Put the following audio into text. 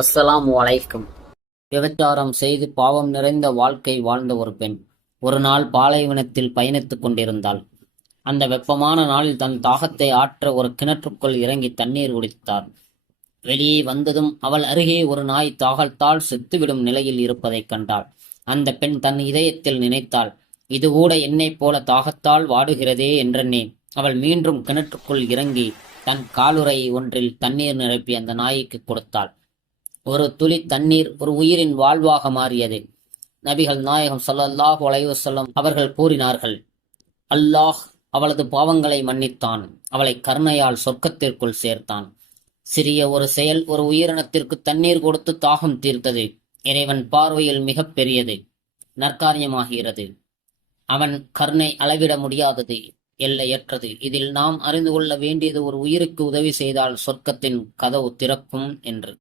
அஸ்ஸலாம் வலைக்கும் விபச்சாரம் செய்து பாவம் நிறைந்த வாழ்க்கை வாழ்ந்த ஒரு பெண். ஒரு நாள் பாலைவனத்தில் பயணித்துக் கொண்டிருந்தாள். அந்த வெப்பமான நாளில் தன் தாகத்தை ஆற்ற ஒரு கிணற்றுக்குள் இறங்கி தண்ணீர் குடித்தார். வெளியே வந்ததும் அவள் அருகே ஒரு நாய் தாகத்தால் செத்துவிடும் நிலையில் இருப்பதைக் கண்டாள். அந்த பெண் தன் இதயத்தில் நினைத்தாள் இது கூட என்னைப் போல தாகத்தால் வாடுகிறதே என்றெண்ணேன் அவள் மீண்டும் கிணற்றுக்குள் இறங்கி தன் காலுறை ஒன்றில் தண்ணீர் நிரப்பி அந்த நாய்க்கு கொடுத்தாள். ஒரு துளி தண்ணீர் ஒரு உயிரின் வாழ்வாக மாறியது. நபிகள் நாயகம் ஸல்லல்லாஹு அலைஹி அவர்கள் கூறினார்கள் அல்லாஹ் அவளது பாவங்களை மன்னித்தான் அவளை கருணையால் சொர்க்கத்திற்குள் சேர்த்தான். சிறிய ஒரு செயல் ஒரு உயிரினத்திற்கு தண்ணீர் கொடுத்து தாகம் தீர்த்தது இறைவன் பார்வையில் மிக பெரியது நற்காரியமாகிறது. அவன் கருணை அளவிட முடியாதது எல்லையற்றது. இதில் நாம் அறிந்து கொள்ள வேண்டியது ஒரு உயிருக்கு உதவி செய்தால் சொர்க்கத்தின் கதவு திறக்கும் என்று.